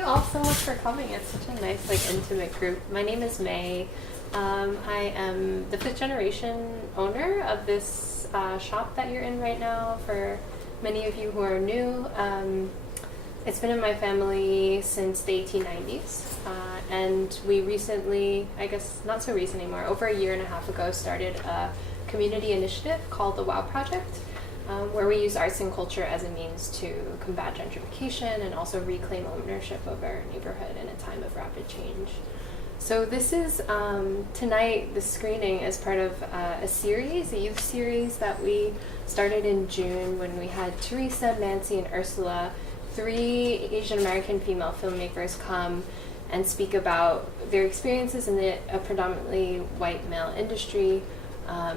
you all so much for coming. It's such a nice, like, intimate group. My name is May. I am the 5th generation owner of this shop that you're in right now. For many of you who are new, it's been in my family since the 1890s. And we recently, I guess not so recent anymore, over a year and a half ago, started a community initiative called the W.O.W Project, where we use arts and culture as a means to combat gentrification and also reclaim ownership of our neighborhood in a time of rapid change. So this is, tonight, the screening is part of a series, a youth series that we started in June when we had Theresa, ManSee, and Ursula, 3 Asian American female filmmakers, come and speak about their experiences in a predominantly white male industry,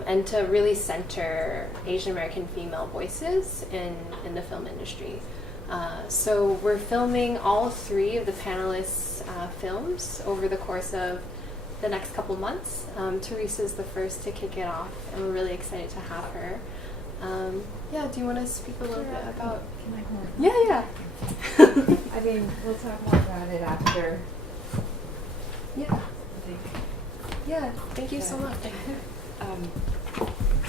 and to really center Asian American female voices in the film industry. So we're filming all 3 of the panelists' films over the course of the next couple months. Theresa's the first to kick it off, and we're really excited to have her. Yeah, do you want to speak a little bit about? Can I hold? Yeah. I mean, we'll talk more about it after. Yeah. Yeah. Thank you so much.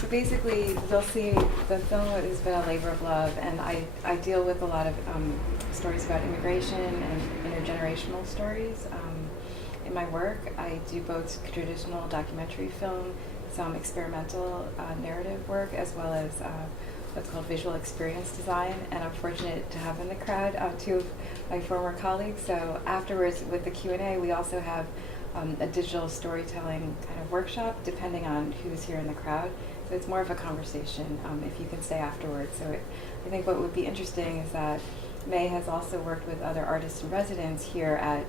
So basically, they'll see the film is about a labor of love, and I deal with a lot of stories about immigration and intergenerational stories. In my work, I do both traditional documentary film, some experimental narrative work, as well as what's called visual experience design. And I'm fortunate to have in the crowd 2 of my former colleagues. So afterwards, with the Q&A, we also have a digital storytelling kind of workshop, depending on who's here in the crowd. So it's more of a conversation if you can stay afterwards. So I think what would be interesting is that May has also worked with other artists in residence here at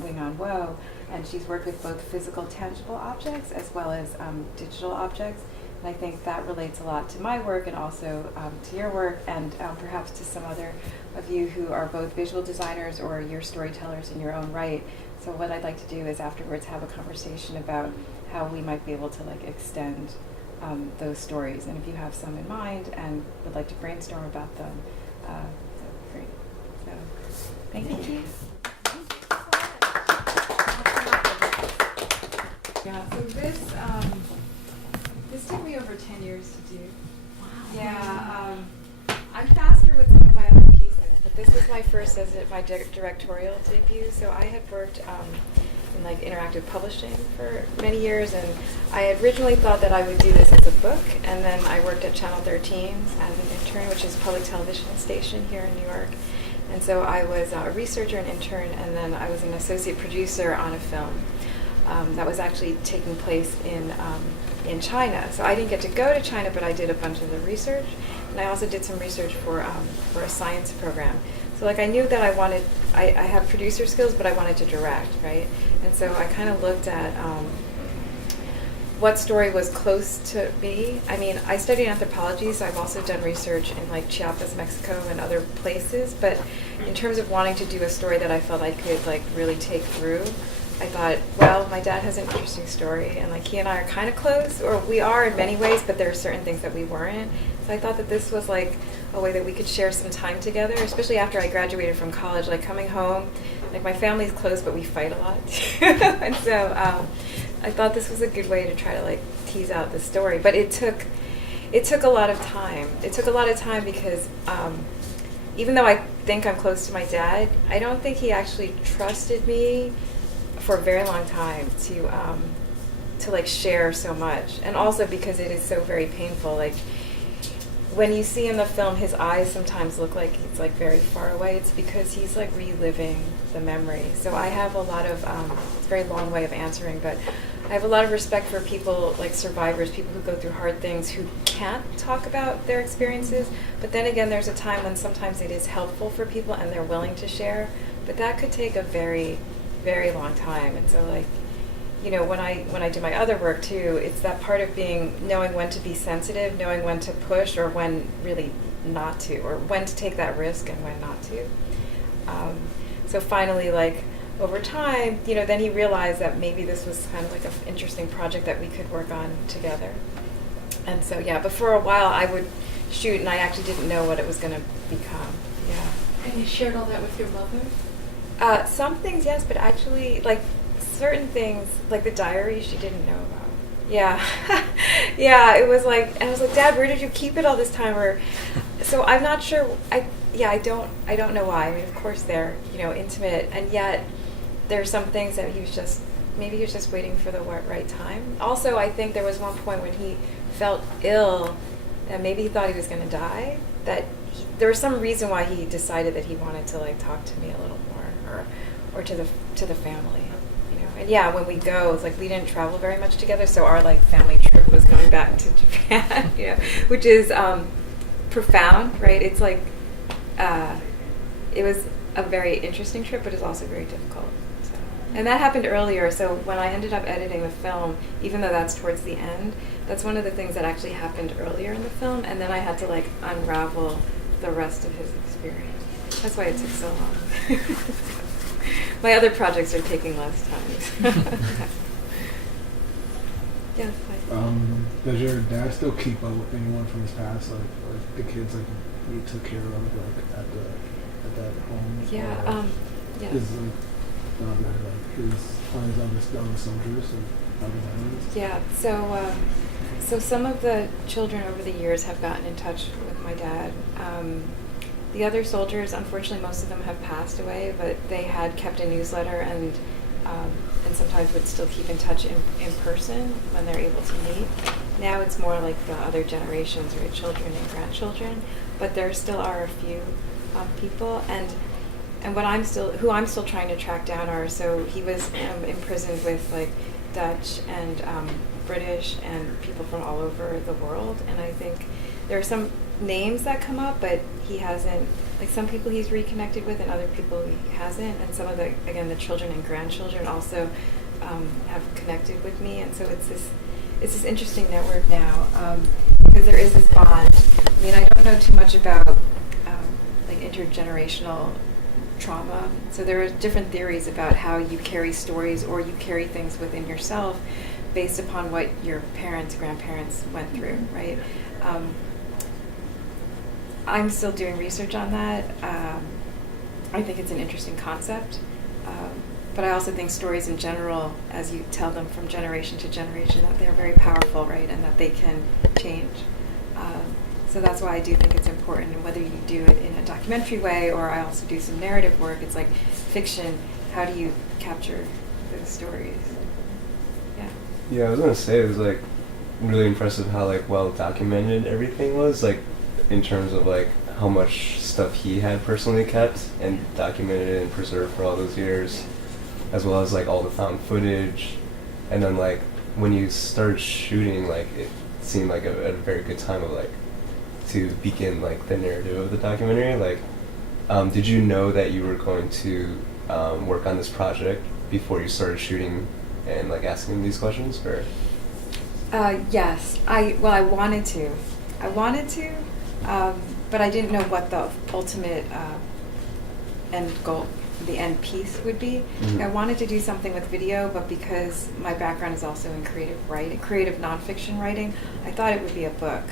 Wing on Wo, and she's worked with both physical, tangible objects as well as digital objects. And I think that relates a lot to my work and also to your work, and perhaps to some other of you who are both visual designers or you're storytellers in your own right. So what I'd like to do is afterwards have a conversation about how we might be able to extend those stories. And if you have some in mind and would like to brainstorm about them, that would be great. So thank you. Yeah, so this took me over 10 years to do. Wow. Yeah, I'm faster with some of my other pieces, but this was my first as my directorial debut. So I had worked in interactive publishing for many years, and I had originally thought that I would do this as a book, and then I worked at Channel 13 as an intern, which is a public television station here in New York. And so I was a researcher and intern, and then I was an associate producer on a film that was actually taking place in China. So I didn't get to go to China, but I did a bunch of the research, and I also did some research for a science program. So I knew that I have producer skills, but I wanted to direct, right? And so I kind of looked at what story was close to me. I mean, I studied anthropology, so I've also done research in Chiapas, Mexico, and other places. But in terms of wanting to do a story that I felt I could really take through, I thought, well, my dad has an interesting story, and he and I are kind of close, or we are in many ways, but there are certain things that we weren't. So I thought that this was a way that we could share some time together, especially after I graduated from college. Coming home, my family's close, but we fight a lot. And so I thought this was a good way to try to tease out the story. But it took a lot of time. It took a lot of time because even though I think I'm close to my dad, I don't think he actually trusted me for a very long time to share so much. And also because it is so very painful. When you see in the film, his eyes sometimes look like he's very far away. It's because he's reliving the memory. So I have a lot of, it's a very long way of answering, but I have a lot of respect for people survivors, people who go through hard things, who can't talk about their experiences. But then again, there's a time when sometimes it is helpful for people and they're willing to share. But that could take a very, very long time. And so when I do my other work too, it's that part of knowing when to be sensitive, knowing when to push, or when really not to, or when to take that risk and when not to. So finally, over time, then he realized that maybe this was kind of an interesting project that we could work on together. And so but for a while I would shoot, and I actually didn't know what it was going to become. Yeah. And you shared all that with your mother? Some things, yes, but actually, like, certain things, like the diary, she didn't know about. Yeah. Yeah, it was like, and I was like, Dad, where did you keep it all this time? Or, so I'm not sure, I don't know why. I mean, of course they're, intimate, and yet there's some things that maybe he was just waiting for the right time. Also, I think there was one point when he felt ill, and maybe he thought he was going to die, that there was some reason why he decided that he wanted to, like, talk to me a little more, or to the family, And yeah, when we go, it's like we didn't travel very much together, so our, like, family trip was going back to Japan, which is profound, right? It's like it was a very interesting trip, but it's also very difficult. So. And that happened earlier, so when I ended up editing the film, even though that's towards the end, that's one of the things that actually happened earlier in the film, and then I had to, like, unravel the rest of his experience. That's why it took so long. My other projects are taking less time. Yeah. Does your dad still keep up with anyone from his past, like the kids like he took care of, like at that home? Yeah. Yeah. His other soldiers and other veterans? Yeah. So some of the children over the years have gotten in touch with my dad. The other soldiers, unfortunately, most of them have passed away, but they had kept a newsletter and sometimes would still keep in touch in person when they're able to meet. Now it's more like the other generations, right, children and grandchildren, but there still are a few people. And who I'm still trying to track down are, so he was imprisoned with, like, Dutch and British and people from all over the world, and I think there are some names that come up, but he hasn't, like, some people he's reconnected with and other people he hasn't, and some of the children and grandchildren also have connected with me, and so it's this interesting network now, because there is this bond. I mean, I don't know too much about like intergenerational trauma, so there are different theories about how you carry stories or you carry things within yourself based upon what your parents, grandparents went through, right? I'm still doing research on that. I think it's an interesting concept, but I also think stories in general, as you tell them from generation to generation, that they're very powerful, right, and that they can change. So that's why I do think it's important, and whether you do it in a documentary way or I also do some narrative work, it's like fiction, how do you capture those stories? Yeah. Yeah, I was going to say, it was, like, really impressive how, like, well documented everything was, like, in terms of, like, how much stuff he had personally kept and documented and preserved for all those years, as well as, like, all the found footage. And then, like, when you started shooting, like, it seemed like a very good time of, like, to begin, like, the narrative of the documentary. Like, did you know that you were going to work on this project before you started shooting and, like, asking these questions, or? Yes. I wanted to. But I didn't know what the ultimate end goal, the end piece would be. Mm-hmm. I wanted to do something with video, but because my background is also in creative writing, creative nonfiction writing, I thought it would be a book.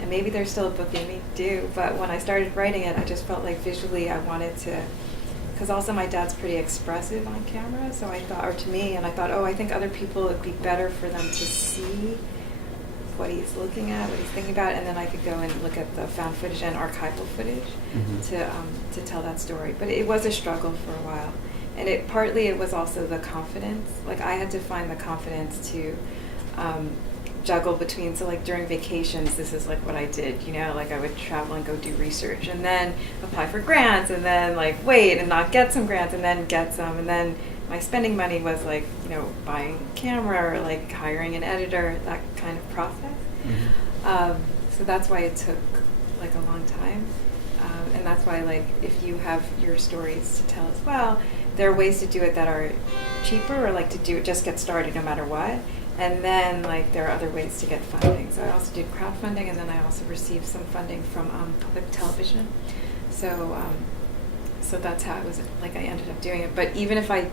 And maybe there's still a book in me to do, but when I started writing it, I just felt like visually I wanted to, because also my dad's pretty expressive on camera, so I thought, or to me, and I thought, I think other people, it'd be better for them to see what he's looking at, what he's thinking about, and then I could go and look at the found footage and archival footage to tell that story. But it was a struggle for a while, and it was also the confidence. Like, I had to find the confidence to juggle between, so, like, during vacations, this is, like, what I did, like, I would travel and go do research and then apply for grants and then, like, wait and not get some grants and then get some, and then my spending money was, like, buying a camera or, like, hiring an editor, that kind of process. Mm-hmm. So that's why it took, like, a long time. And that's why, like, if you have your stories to tell as well, there are ways to do it that are cheaper, or, like, to do it, just get started no matter what. And then, like, there are other ways to get funding. So I also did crowdfunding, and then I also received some funding from public television. So that's how it was, like, I ended up doing it. But even if I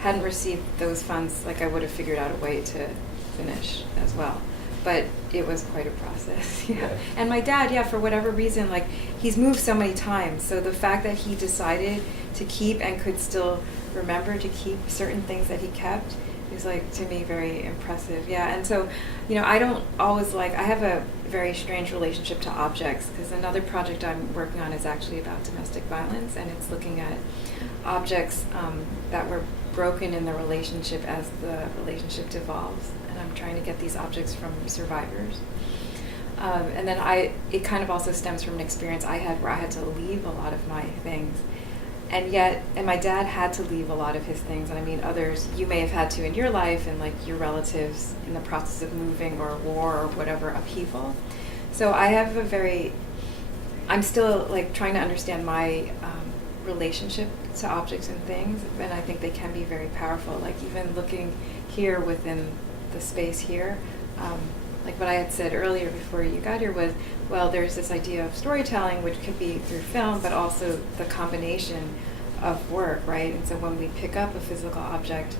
hadn't received those funds, like, I would have figured out a way to finish as well. But it was quite a process, yeah. And my dad, for whatever reason, like, he's moved so many times. So the fact that he decided to keep and could still remember to keep certain things that he kept is like, to me, very impressive. Yeah. And so, you know, I don't always I have a very strange relationship to objects, because another project I'm working on is actually about domestic violence, and it's looking at objects that were broken in the relationship as the relationship devolves, and I'm trying to get these objects from survivors. And then it kind of also stems from an experience I had where I had to leave a lot of my things. And my dad had to leave a lot of his things. And I mean, others, you may have had to in your life, and like your relatives in the process of moving or war or whatever, upheaval. So I have I'm still like trying to understand my relationship to objects and things. And I think they can be very powerful. Like even looking here within the space here, like what I had said earlier before you got here was, well, there's this idea of storytelling, which could be through film, but also the combination of work, right? And so when we pick up a physical object,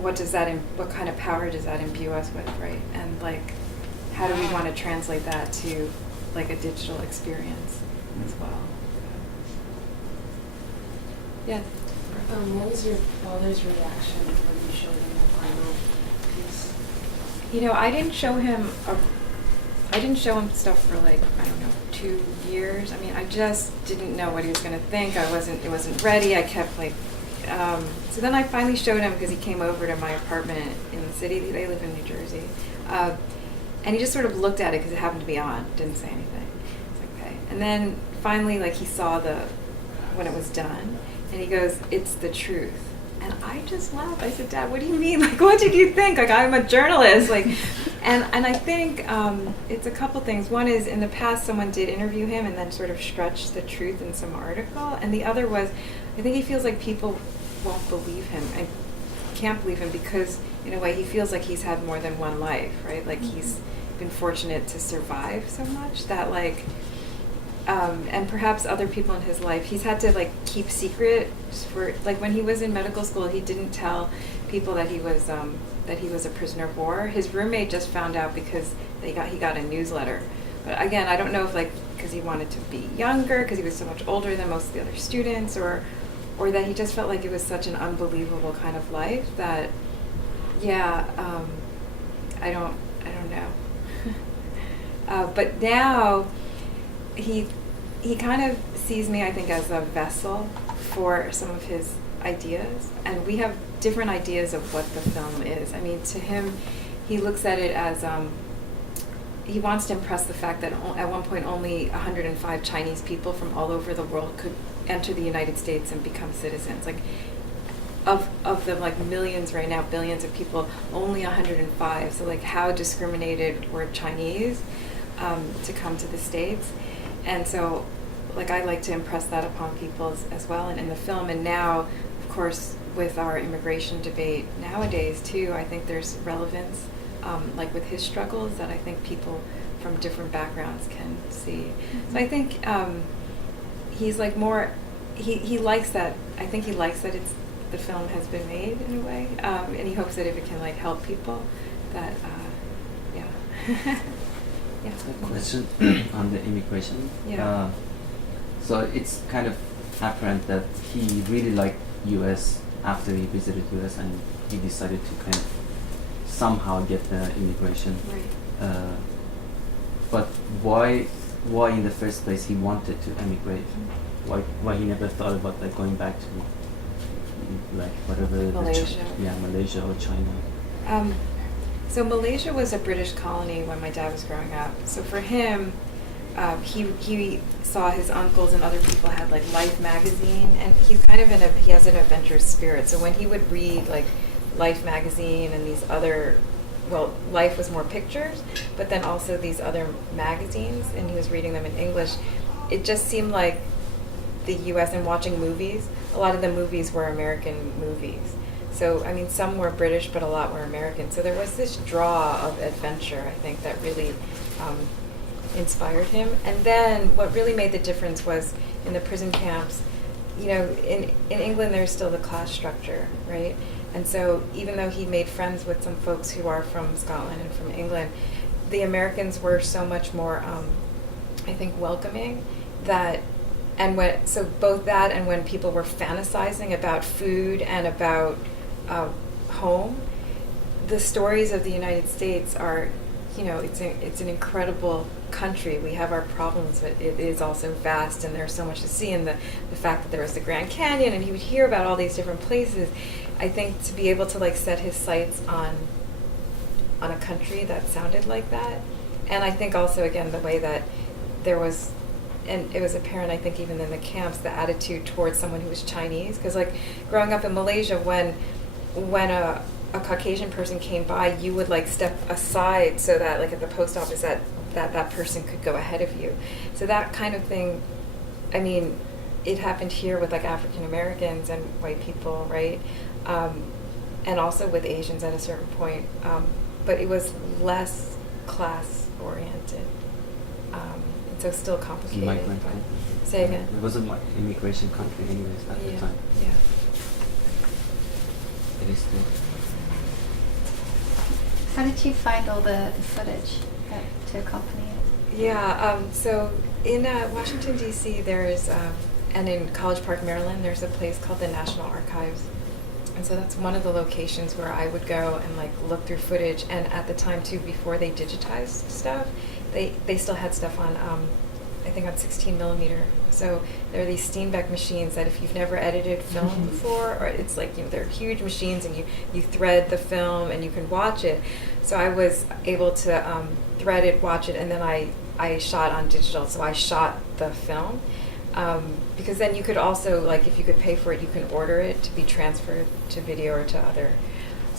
what kind of power does that imbue us with, right? And like, how do we want to translate that to like a digital experience as well? Yeah. What was your father's reaction when you showed him the final piece? You know, I didn't show him stuff for like, I don't know, 2 years. I mean, I just didn't know what he was going to think. It wasn't ready. I kept like, so then I finally showed him because he came over to my apartment in the city. They live in New Jersey. And he just sort of looked at it because it happened to be on, didn't say anything. It's like, okay. And then finally, like he saw when it was done, and he goes, "It's the truth." And I just laughed. I said, "Dad, what do you mean? Like, what did you think? Like, I'm a journalist." Like, and I think it's a couple things. One is in the past, someone did interview him and then sort of stretched the truth in some article. And the other was, I think he feels like people won't believe him and can't believe him because, in a way, he feels like he's had more than one life, right? Like he's been fortunate to survive so much that like. And perhaps other people in his life, he's had to like keep secret for like when he was in medical school, he didn't tell people that he was a prisoner of war. His roommate just found out because he got a newsletter. But again, I don't know if like because he wanted to be younger, because he was so much older than most of the other students, or that he just felt like it was such an unbelievable kind of life that, yeah, I don't know. But now. He kind of sees me, I think, as a vessel for some of his ideas, and we have different ideas of what the film is. I mean, to him, he looks at it as he wants to impress the fact that at one point only 105 Chinese people from all over the world could enter the United States and become citizens. Like of the like millions right now, billions of people, only 105. So like, how discriminated were Chinese to come to the States? And so, like, I like to impress that upon people as well, and in the film. And now, of course, with our immigration debate nowadays, too, I think there's relevance, like with his struggles, that I think people from different backgrounds can see. Mm-hmm. So I think he's like more, he likes that. I think he likes that the film has been made in a way, and he hopes that if it can, like, help people, that, yeah. Yeah. A question on the immigration. Yeah. So it's kind of apparent that he really liked U.S. after he visited U.S. and he decided to kind of somehow get the immigration. Right. But why in the first place he wanted to emigrate? Why he never thought about like going back to like whatever Malaysia. Malaysia or China. So Malaysia was a British colony when my dad was growing up. So for him, he saw his uncles and other people had like Life magazine, and he's kind of he has an adventurous spirit. So when he would read like Life magazine and these other, well, Life was more pictures, but then also these other magazines, and he was reading them in English, it just seemed like the U.S. and watching movies, a lot of the movies were American movies. So, I mean, some were British, but a lot were American. So there was this draw of adventure, I think, that really inspired him. And then what really made the difference was in the prison camps, you know, in England there's still the class structure, right? And so even though he made friends with some folks who are from Scotland and from England, the Americans were so much more, I think, welcoming, that so both that and when people were fantasizing about food and about home, the stories of the United States are, it's an incredible country. We have our problems, but it is also vast, and there's so much to see. And the fact that there was the Grand Canyon, and he would hear about all these different places. I think to be able to like set his sights on a country that sounded like that, and I think also again the way that there was, and it was apparent I think even in the camps, the attitude towards someone who was Chinese, because like growing up in Malaysia, when a Caucasian person came by, you would like step aside so that like at the post office that person could go ahead of you. So that kind of thing, I mean, it happened here with like African Americans and white people, right? And also with Asians at a certain point. But it was less class oriented. And so still complicated. Migrant country. Say again? It was an immigration country anyways at the time. Yeah. It is still. How did you find all the footage to accompany it? Yeah, so in Washington, D.C., there's, and in College Park, Maryland, there's a place called the National Archives. And so that's one of the locations where I would go and like look through footage. And at the time, too, before they digitized stuff, they still had stuff on, I think on 16 millimeter. So there are these Steenbeck machines that if you've never edited film before, or it's like, they're huge machines and you thread the film and you can watch it. So I was able to thread it, watch it, and then I shot on digital. So I shot the film. Because then you could also, like, if you could pay for it, you can order it to be transferred to video or to other.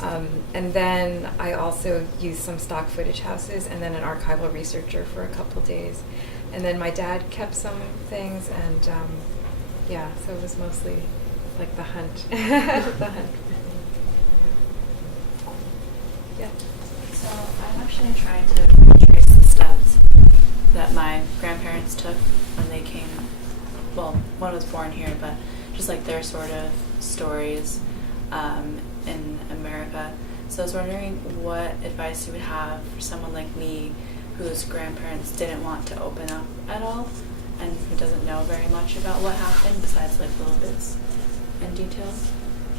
And then I also used some stock footage houses and then an archival researcher for a couple days. And then my dad kept some things, and so it was mostly like the hunt. The hunt. Yeah. So I'm actually trying to retrace the steps that my grandparents took when they came. Well, one was born here, but just like their sort of stories in America. So I was wondering what advice you would have for someone like me whose grandparents didn't want to open up at all and who doesn't know very much about what happened besides like little bits and details.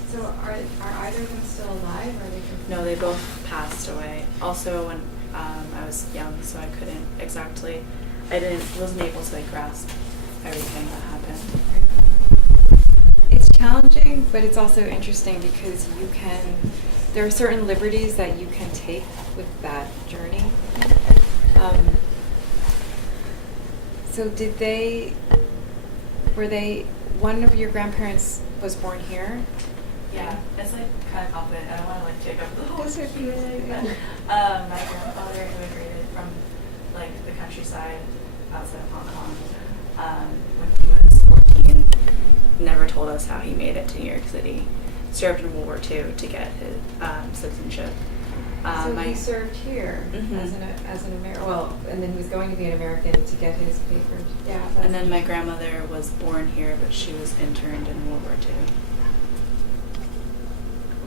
So are either of them still alive, or are they confused? No, they both passed away. Also when I was young, so I couldn't exactly, wasn't able to like grasp everything that happened. It's challenging, but it's also interesting because there are certain liberties that you can take with that journey. So one of your grandparents was born here? Yeah, it's like kind of complicated. I don't want to like take up the whole That's okay. My grandfather immigrated from like the countryside outside of Hong Kong when he was 14. Never told us how he made it to New York City. Served in World War II to get his citizenship. So he served here as an American. Well, and then he was going to be an American to get his papers. Yeah. And then my grandmother was born here, but she was interned in World War II.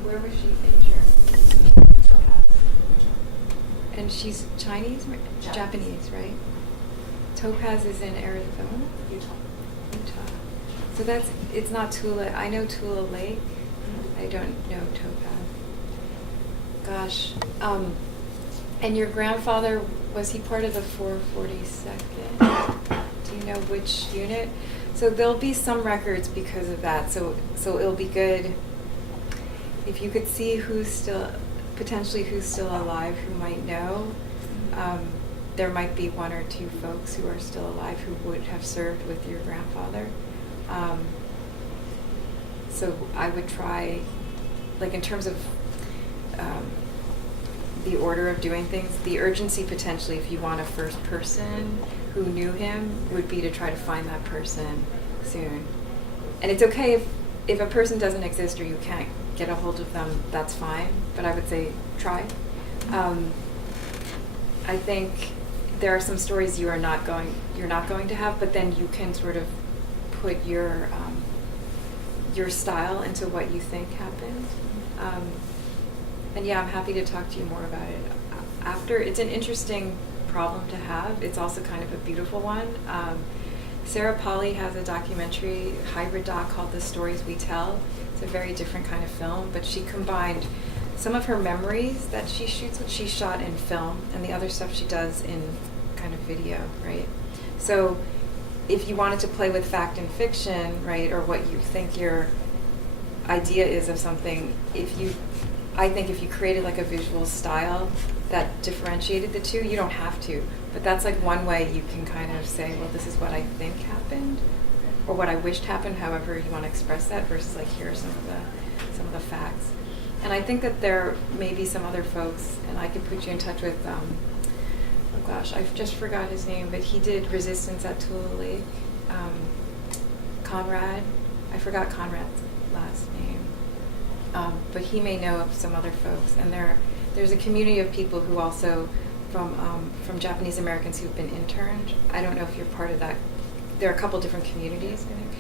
Where was she interned? And she's Chinese? Japanese, right? Topaz is in Arizona? Utah. So it's not Tula. I know Tula Lake. I don't know Topaz. Gosh. And your grandfather, was he part of the 442nd? Do you know which unit? So there'll be some records because of that. So it'll be good if you could see who's still alive, who might know. There might be one or two folks who are still alive who would have served with your grandfather. So I would try, like in terms of the order of doing things, the urgency potentially, if you want a first person who knew him, would be to try to find that person soon. And it's okay if a person doesn't exist or you can't get a hold of them, that's fine, but I would say try. I think there are some stories you're not going to have, but then you can sort of put your style into what you think happened. And yeah, I'm happy to talk to you more about it after. It's an interesting problem to have. It's also kind of a beautiful one. Sarah Polley has a documentary, hybrid doc called The Stories We Tell. It's a very different kind of film, but she combined some of her memories that she shoots, which she shot in film, and the other stuff she does in kind of video, right? So if you wanted to play with fact and fiction, right, or what you think your idea is of something, I think if you created like a visual style that differentiated the two, you don't have to, but that's like one way you can kind of say, well, this is what I think happened, or what I wished happened, however you want to express that, versus like, here are some of the facts. And I think that there may be some other folks, and I could put you in touch with, oh gosh, I just forgot his name, but he did Resistance at Tula Lake. Conrad, I forgot Conrad's last name, but he may know of some other folks. And there's a community of people who also, from Japanese Americans who've been interned. I don't know if you're part of that. There are a couple different communities, I think,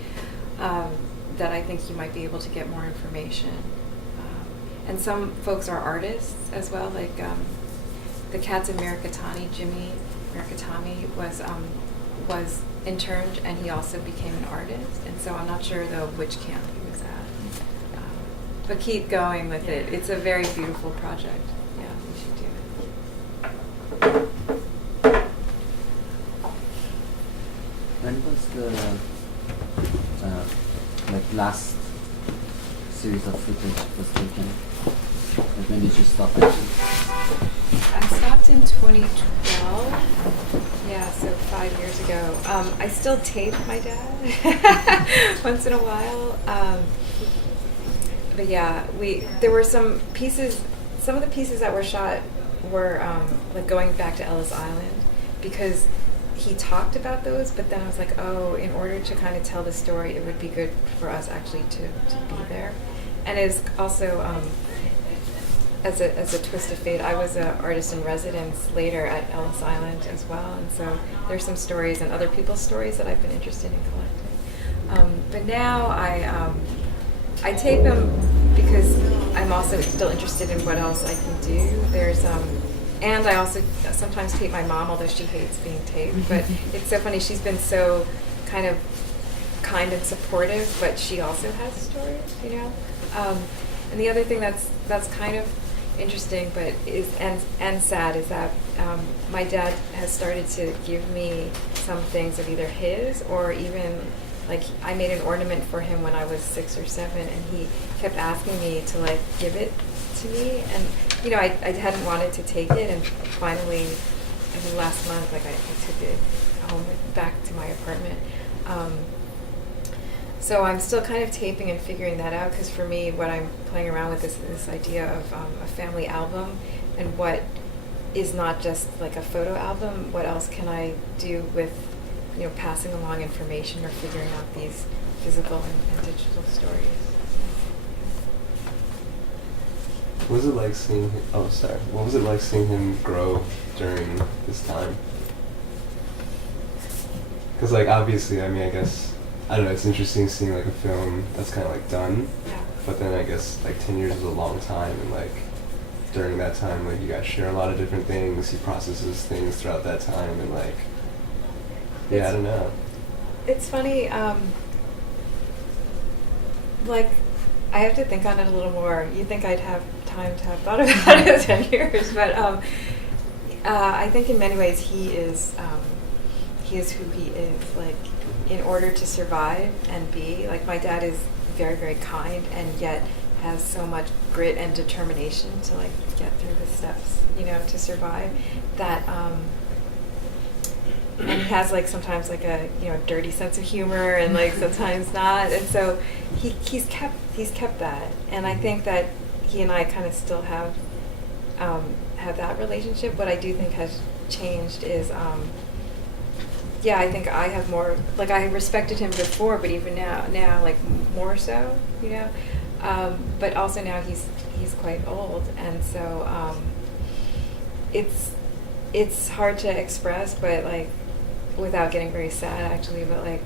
that I think you might be able to get more information. And some folks are artists as well, like the cats in Mirikitani, Jimmy Mirikitami was interned, and he also became an artist. And so I'm not sure though which camp he was at. But keep going with it. It's a very beautiful project. Yeah, we should do it. When was the like last series of footage was taken? Like when did you stop actually? I stopped in 2012. Yeah, so 5 years ago. I still tape my dad once in a while. But yeah, there were some pieces. Some of the pieces that were shot were like going back to Ellis Island, because he talked about those. But then I was like, oh, in order to kind of tell the story, it would be good for us actually to be there. And it's also as a twist of fate, I was an artist in residence later at Ellis Island as well, and so there's some stories and other people's stories that I've been interested in collecting. But now I tape them because I'm also still interested in what else I can do. And I also sometimes tape my mom, although she hates being taped. But it's so funny, she's been so kind and supportive, but she also has stories, you know. And the other thing that's kind of interesting, but and sad, is that my dad has started to give me some things of either his, or even like I made an ornament for him when I was 6 or 7, and he kept asking me to like give it to me, and you know I hadn't wanted to take it, and finally I think last month like I took it home back to my apartment. So I'm still kind of taping and figuring that out, because for me, what I'm playing around with is this idea of a family album, and what is not just like a photo album. What else can I do with, you know, passing along information or figuring out these physical and digital stories? What was it like seeing him, what was it like seeing him grow during this time? Because like obviously, I mean, I guess, I don't know, it's interesting seeing like a film that's kind of like done, Yeah. but then I guess like 10 years is a long time, and like during that time, like you guys share a lot of different things, he processes things throughout that time, and like, yeah, I don't know. It's funny, like, I have to think on it a little more. You think I'd have time to have thought about it 10 years, but I think in many ways he is who he is. Like, in order to survive and be, like, my dad is very, very kind, and yet has so much grit and determination to like get through the steps, you know, to survive. That and he has like sometimes like a, you know, dirty sense of humor, and like sometimes not, and so he's kept that, and I think that he and I kind of still have that relationship. What I do think has changed is yeah, I think I have more, like, I respected him before, but even now like more so, you know. But also now he's quite old, and so it's hard to express, but like without getting very sad actually. But like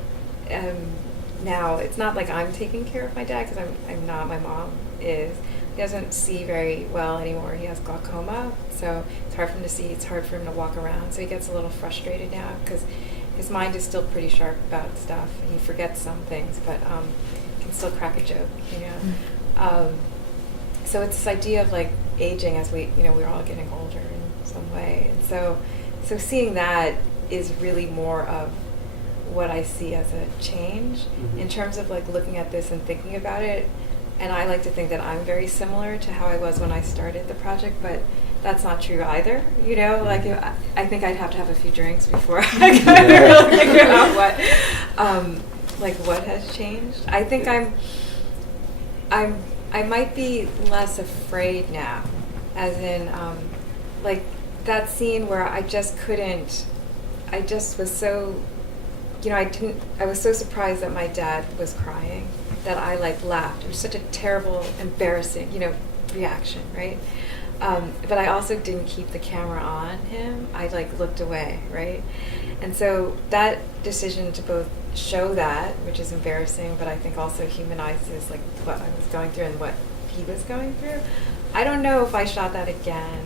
now it's not like I'm taking care of my dad, because I'm not. My mom is. He doesn't see very well anymore. He has glaucoma, so it's hard for him to see. It's hard for him to walk around. So he gets a little frustrated now, because his mind is still pretty sharp about stuff. He forgets some things, but can still crack a joke, you know. So it's this idea of like aging as we're all getting older in some way, and so seeing that is really more of what I see as a change in terms of like looking at this and thinking about it. And I like to think that I'm very similar to how I was when I started the project, but that's not true either. You know, like I think I'd have to have a few drinks before I kind of really figure out what has changed. I think I might be less afraid now, as in like that scene where I just was so, you know, I was so surprised that my dad was crying that I like laughed. It was such a terrible, embarrassing, you know, reaction, right? But I also didn't keep the camera on him. I like looked away, right? And so that decision to both show that, which is embarrassing, but I think also humanizes like what I was going through and what he was going through. I don't know if I shot that again,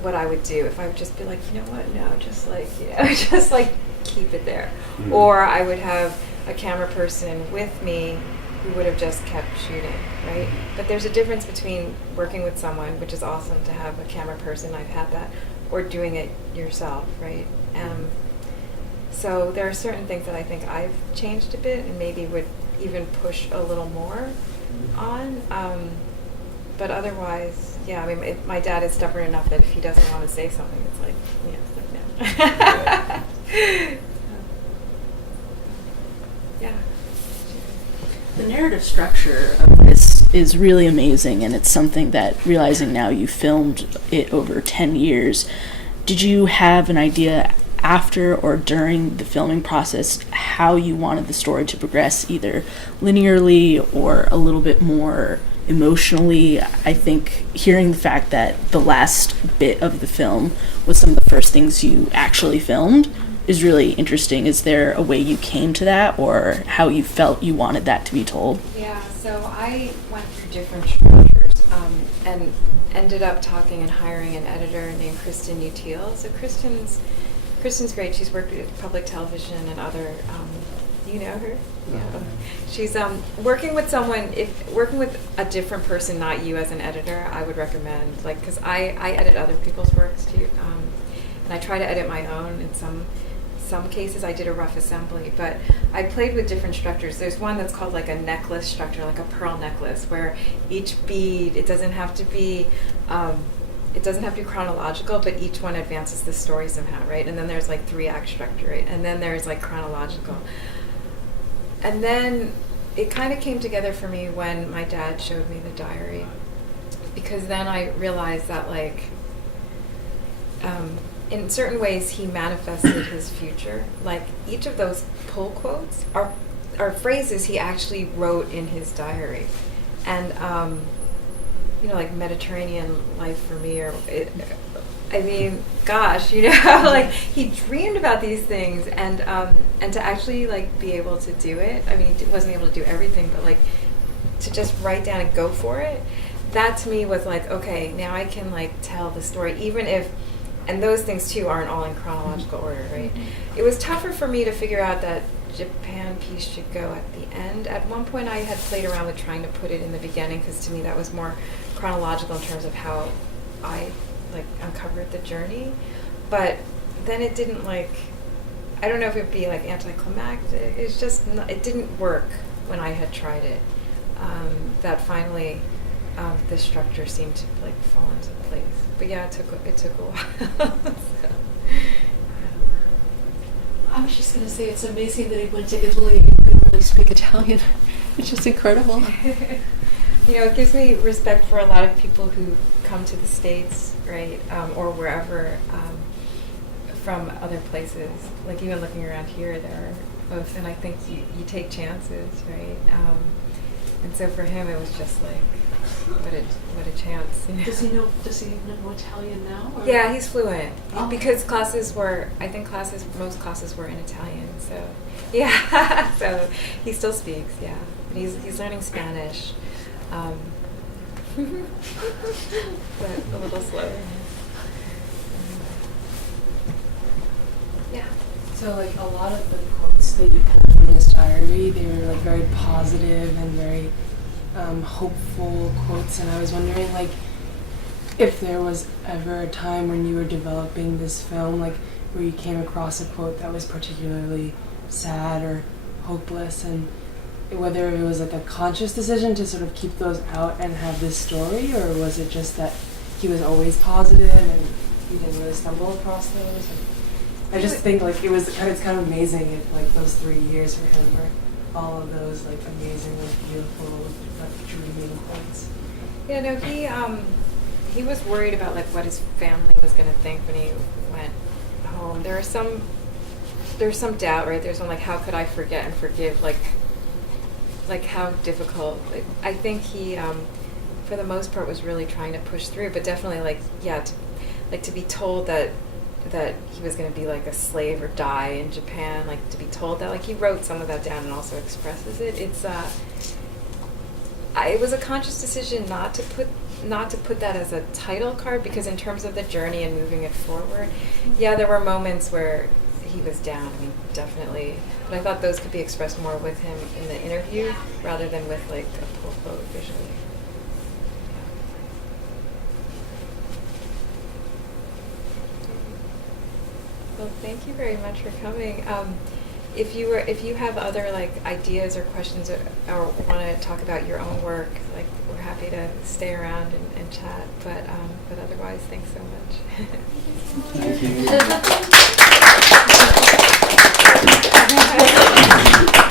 what I would do. If I would just be like, you know what, no, just like, you know, just like keep it there. Or I would have a camera person with me who would have just kept shooting, right? But there's a difference between working with someone, which is awesome to have a camera person, I've had that, or doing it yourself, right? So there are certain things that I think I've changed a bit and maybe would even push a little more on. But otherwise, yeah, I mean, my dad is stubborn enough that if he doesn't want to say something, it's like, you know, it's like, no. Yeah. The narrative structure of this is really amazing, and it's something that, realizing now you filmed it over 10 years, did you have an idea after or during the filming process how you wanted the story to progress, either linearly or a little bit more emotionally? I think hearing the fact that the last bit of the film was some of the first things you actually filmed is really interesting. Is there a way you came to that, or how you felt you wanted that to be told? Yeah, so I went through different structures and ended up talking and hiring an editor named Kristen Util. So Kristen's great. She's worked with public television and other, you know her? Yeah. She's working with a different person, not you as an editor, I would recommend, like, because I edit other people's works too, and I try to edit my own. In some cases I did a rough assembly, but I played with different structures. There's one that's called like a necklace structure, like a pearl necklace, where each bead, it doesn't have to be chronological, but each one advances the story somehow, right? And then there's like 3-act structure, right? And then there's like chronological. And then it kind of came together for me when my dad showed me the diary, because then I realized that like, in certain ways he manifested his future. Like each of those pull quotes are phrases he actually wrote in his diary. And you know, like Mediterranean life for me, or I mean, gosh, you know, like he dreamed about these things, and to actually like be able to do it. I mean, he wasn't able to do everything, but like to just write down and go for it. That to me was like, okay, now I can like tell the story, even if, and those things too aren't all in chronological order, right? It was tougher for me to figure out that Japan piece should go at the end. At one point I had played around with trying to put it in the beginning, because to me that was more chronological in terms of how I like uncovered the journey. But then it didn't, like, I don't know if it would be like anticlimactic. It's just it didn't work when I had tried it. That finally the structure seemed to like fall into place. But yeah, it took a while. So, I was just going to say, it's amazing that he went to Italy and could really speak Italian. It's just incredible. You know, it gives me respect for a lot of people who come to the States, right, or wherever, from other places. Like even looking around here, there are folks, and I think you take chances, right? And so for him, it was just like, what a chance. You know? Does he know Italian now? Or? Yeah, he's fluent. Oh. Because most classes were in Italian, so yeah. So he still speaks, yeah. But he's learning Spanish. But a little slower. Yeah. So like a lot of the quotes that you pulled from his diary, they were like very positive and very hopeful quotes, and I was wondering like if there was ever a time when you were developing this film like where you came across a quote that was particularly sad or hopeless, and whether it was like a conscious decision to sort of keep those out and have this story, or was it just that he was always positive and you didn't really stumble across those? I just think like it's kind of amazing if like those 3 years for him were all of those like amazing, like beautiful, like dreaming quotes. Yeah, no, he was worried about like what his family was going to think when he went home. There's some doubt, right? There's some like, how could I forget and forgive? Like how difficult. Like, I think he, for the most part, was really trying to push through. But definitely, like, yeah, to be told that he was going to be like a slave or die in Japan, like to be told that, like he wrote some of that down and also expresses it. It was a conscious decision not to put that as a title card, because in terms of the journey and moving it forward, yeah, there were moments where he was down, I mean, definitely. But I thought those could be expressed more with him in the interview rather than with like a pull quote visually. Well, thank you very much for coming. If you have other like ideas or questions or want to talk about your own work, like we're happy to stay around and chat. But otherwise, thanks so much. Thank you.